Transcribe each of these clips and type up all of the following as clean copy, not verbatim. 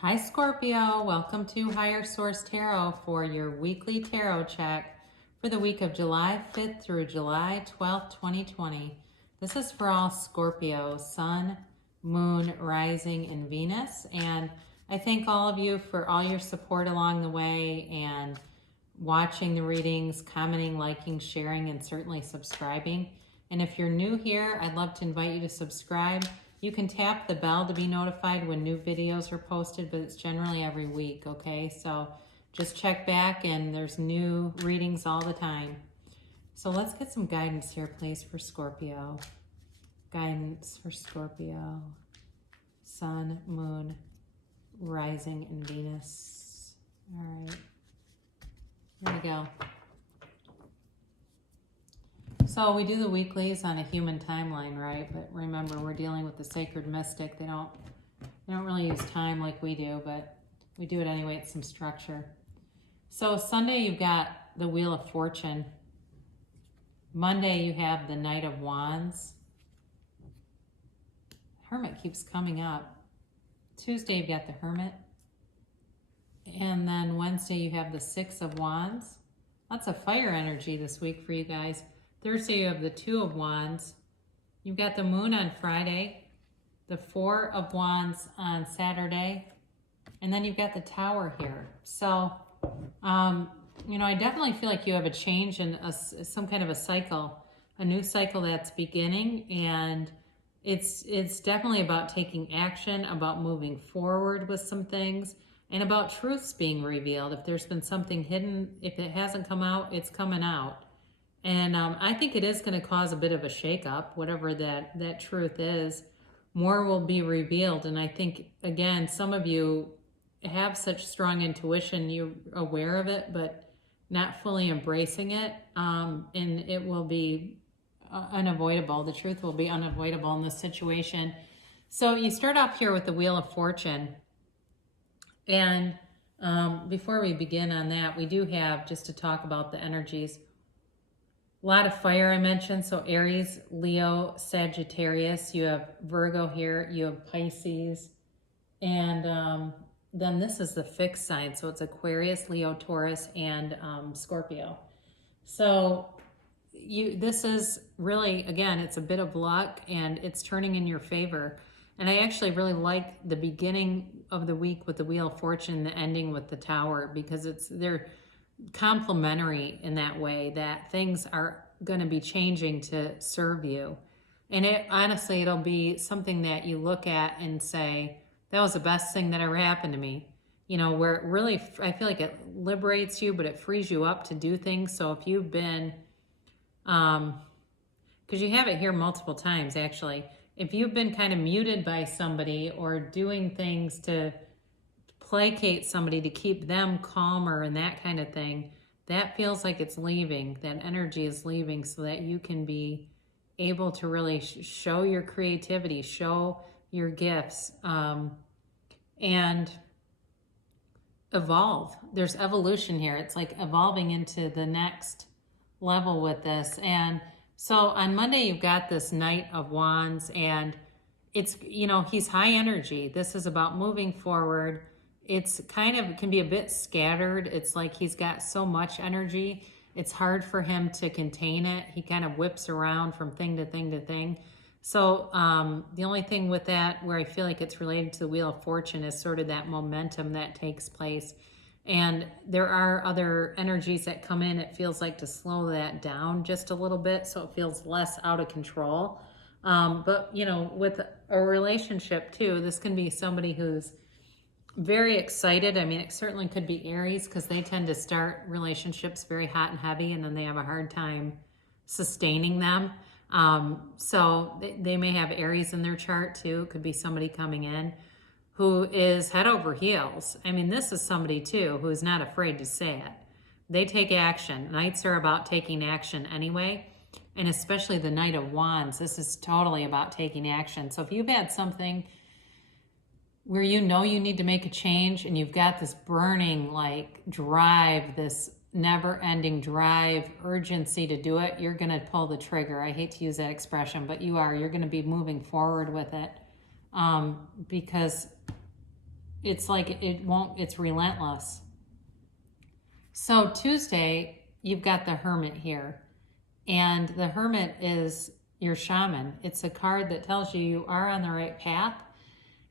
Hi Scorpio, welcome to Higher Source Tarot for your weekly tarot check for the week of July 5th through July 12th, 2020. This is for all Scorpio, Sun, Moon, Rising, and Venus. And I thank all of you for all your support along the way and watching the readings, commenting, liking, sharing, and certainly subscribing. And if you're new here, I'd love to invite you to subscribe. You can tap the bell to be notified when new videos are posted, but it's generally every week, okay? So just check back and there's new readings all the time. So let's get some guidance here, please, for Scorpio. Guidance for Scorpio. Sun, Moon, Rising, and Venus. All right. Here we go. So we do the weeklies on a human timeline, right? But remember, we're dealing with the sacred mystic. They don't really use time like we do, but we do it anyway. It's some structure. So Sunday, you've got the Wheel of Fortune. Monday, you have the Knight of Wands. Hermit keeps coming up. Tuesday, you've got the Hermit. And then Wednesday, you have the Six of Wands. Lots of fire energy this week for you guys. Thursday, you have the Two of Wands. You've got the Moon on Friday, the Four of Wands on Saturday, and then you've got the Tower here. So, I definitely feel like you have a change in some kind of a cycle, a new cycle that's beginning, and it's definitely about taking action, about moving forward with some things, and about truths being revealed. If there's been something hidden, if it hasn't come out, it's coming out. And I think it is going to cause a bit of a shakeup, whatever that truth is. More will be revealed. And I think, again, some of you have such strong intuition, you're aware of it, but not fully embracing it. And it will be unavoidable. The truth will be unavoidable in this situation. So you start off here with the Wheel of Fortune. And before we begin on that, we do have, just to talk about the energies, a lot of fire I mentioned. So Aries, Leo, Sagittarius. You have Virgo here. You have Pisces. And then this is the fixed sign. So it's Aquarius, Leo, Taurus, and Scorpio. So this is really, again, it's a bit of luck and it's turning in your favor. And I actually really like the beginning of the week with the Wheel of Fortune, the ending with the Tower, because they're complementary in that way, that things are going to be changing to serve you. And honestly, it'll be something that you look at and say, that was the best thing that ever happened to me. Where it really, I feel like it liberates you, but it frees you up to do things. So if you've been, because you have it here multiple times, actually. If you've been kind of muted by somebody or doing things to placate somebody to keep them calmer and that kind of thing, that feels like it's leaving. That energy is leaving so that you can be able to really show your creativity, show your gifts, and evolve. There's evolution here. It's like evolving into the next level with this. And so on Monday, you've got this Knight of Wands, and it's, he's high energy. This is about moving forward. It's kind of, can be a bit scattered. It's like he's got so much energy. It's hard for him to contain it. He kind of whips around from thing to thing to thing. So the only thing with that where I feel like it's related to the Wheel of Fortune is sort of that momentum that takes place. And there are other energies that come in, it feels like, to slow that down just a little bit so it feels less out of control. But, with a relationship too, this can be somebody who's very excited. I mean, it certainly could be Aries, because they tend to start relationships very hot and heavy, and then they have a hard time sustaining them. So they may have Aries in their chart too. It could be somebody coming in who is head over heels. I mean, this is somebody too who is not afraid to say it. They take action. Knights are about taking action anyway. And especially the Knight of Wands, this is totally about taking action. So if you've had something where you need to make a change and you've got this burning drive, this never-ending drive, urgency to do it, you're going to pull the trigger. I hate to use that expression, but you're going to be moving forward with it, because it's like it won't, it's relentless. So Tuesday, you've got the Hermit here. And the Hermit is your shaman. It's a card that tells you you are on the right path.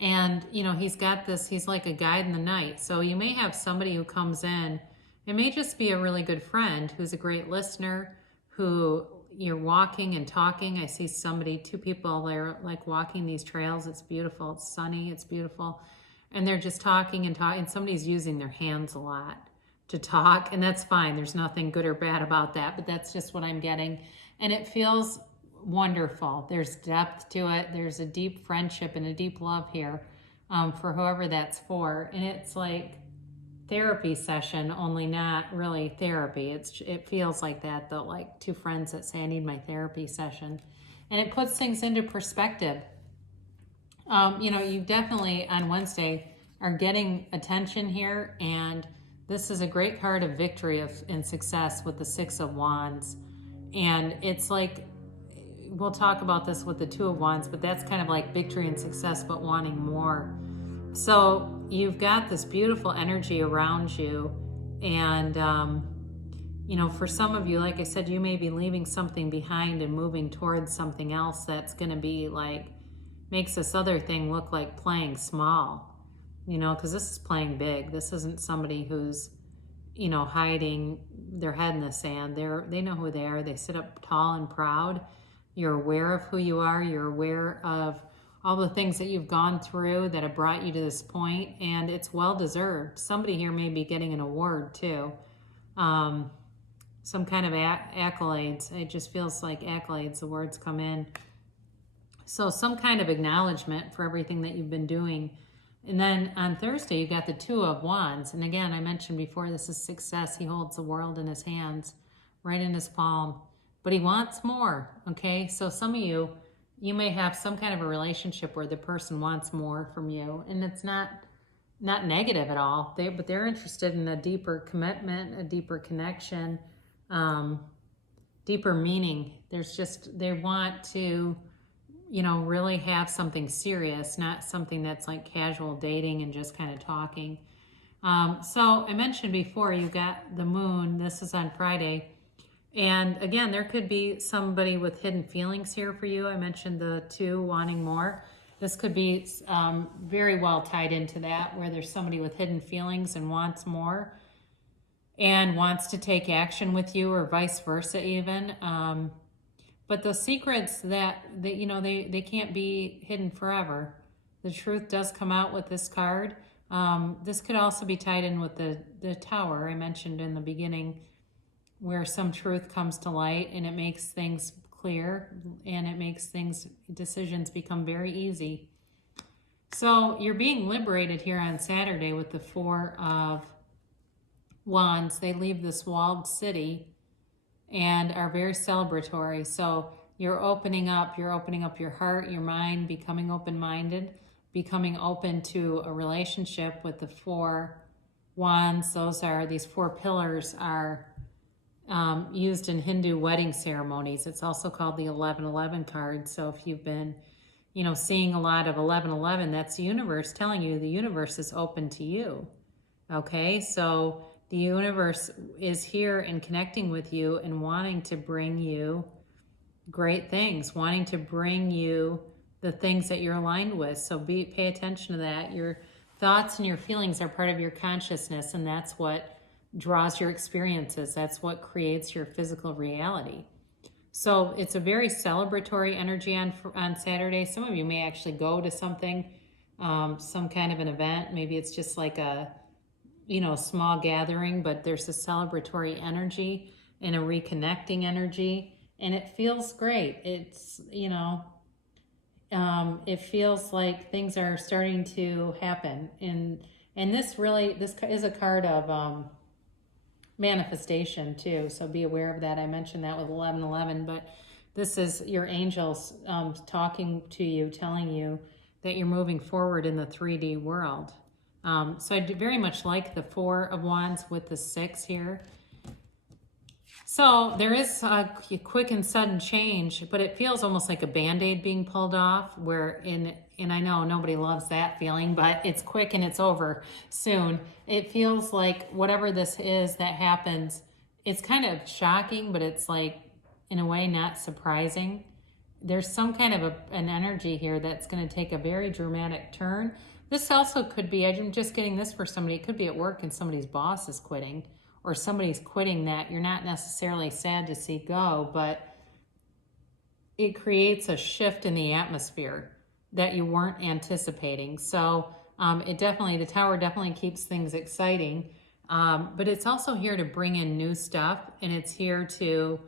And, you know, he's got this, he's like a guide in the night. So you may have somebody who comes in. It may just be a really good friend who's a great listener, who you're walking and talking. I see somebody, two people, they're like walking these trails. It's beautiful. It's sunny. It's beautiful. And they're just talking and talking. And somebody's using their hands a lot to talk. And that's fine. There's nothing good or bad about that. But that's just what I'm getting. And it feels wonderful. There's depth to it. There's a deep friendship and a deep love here for whoever that's for. And it's like therapy session, only not really therapy. It feels like that though, like two friends that say I need my therapy session. And it puts things into perspective. You know, you definitely on Wednesday are getting attention here, and this is a great card of victory and success with the Six of Wands. And it's like, we'll talk about this with the Two of Wands, but that's kind of like victory and success, but wanting more. So you've got this beautiful energy around you. And, you know, for some of you, like I said, you may be leaving something behind and moving towards something else that's going to be like, makes this other thing look like playing small, you know, because this is playing big. This isn't somebody who's, you know, hiding their head in the sand. They know who they are. They sit up tall and proud. You're aware of who you are. You're aware of all the things that you've gone through that have brought you to this point, and it's well deserved. Somebody here may be getting an award too. Some kind of accolades. It just feels like accolades, the words come in. So some kind of acknowledgement for everything that you've been doing. And then on Thursday, you got the Two of Wands. And again, I mentioned before, this is success. He holds the world in his hands, right in his palm. But he wants more, okay? So some of you, you may have some kind of a relationship where the person wants more from you. And it's not negative at all. But they're interested in a deeper commitment, a deeper connection, deeper meaning. They want to, you know, really have something serious, not something that's like casual dating and just kind of talking. So I mentioned before, you got the moon. This is on Friday. And again, there could be somebody with hidden feelings here for you. I mentioned the two wanting more. This could be very well tied into that, where there's somebody with hidden feelings and wants more and wants to take action with you, or vice versa even. But the secrets that you know, they can't be hidden forever. The truth does come out with this card. This could also be tied in with the Tower I mentioned in the beginning, where some truth comes to light and it makes things clear, and it makes decisions become very easy. So you're being liberated here on Saturday with the Four of Wands. They leave this walled city and are very celebratory. So you're opening up your heart, your mind, becoming open-minded, becoming open to a relationship with the Four Wands. These four pillars are used in Hindu wedding ceremonies. It's also called the 1111 card. So if you've been, you know, seeing a lot of 1111, that's the universe telling you the universe is open to you. Okay, so the universe is here and connecting with you and wanting to bring you great things, wanting to bring you the things that you're aligned with. So pay attention to that. Your thoughts and your feelings are part of your consciousness, and that's what draws your experiences. That's what creates your physical reality. So it's a very celebratory energy on Saturday. Some of you may actually go to something, some kind of an event. Maybe it's just like a, you know, small gathering, but there's a celebratory energy and a reconnecting energy, and it feels great. It's, you know, it feels like things are starting to happen. And this is a card of manifestation too, so be aware of that. I mentioned that with 1111, but this is your angels talking to you, telling you that you're moving forward in the 3D world. So I very much like the Four of Wands with the 6 here. So there is a quick and sudden change, but it feels almost like a Band-Aid being pulled off, where in and I know nobody loves that feeling, but it's quick and it's over soon. It feels like whatever this is that happens, it's kind of shocking, but it's like, in a way, not surprising. There's some kind of an energy here that's going to take a very dramatic turn. This also could be, I'm just getting this for somebody, it could be at work and somebody's boss is quitting, or somebody's quitting that you're not necessarily sad to see go, but it creates a shift in the atmosphere that you weren't anticipating. So it definitely, the tower definitely keeps things exciting, but it's also here to bring in new stuff, and it's here to,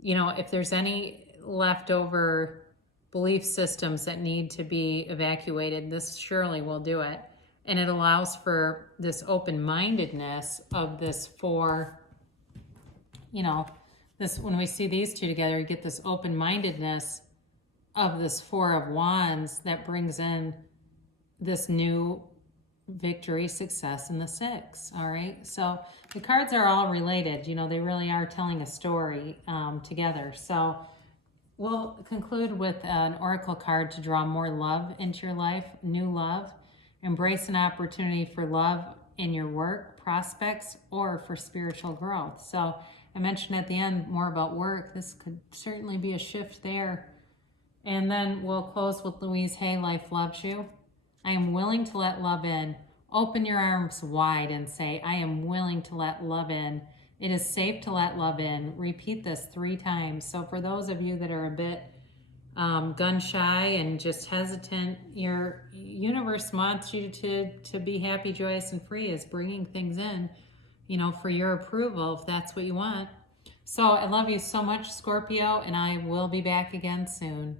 you know, if there's any leftover belief systems that need to be evacuated, this surely will do it. And it allows for this open-mindedness of this four, you know, this, when we see these two together, you get this open-mindedness of this Four of Wands that brings in this new victory, success, and the Six. All right, so the cards are all related. You know, they really are telling a story together. So we'll conclude with an oracle card to draw more love into your life, new love. Embrace an opportunity for love in your work, prospects, or for spiritual growth. So I mentioned at the end more about work. This could certainly be a shift there. And then we'll close with Louise Hay, Life Loves You. I am willing to let love in. Open your arms wide and say, I am willing to let love in. It is safe to let love in. Repeat this 3 times. So for those of you that are a bit gun shy and just hesitant, your universe wants you to be happy, joyous, and free, is bringing things in, you know, for your approval, if that's what you want. So I love you so much, Scorpio, and I will be back again soon.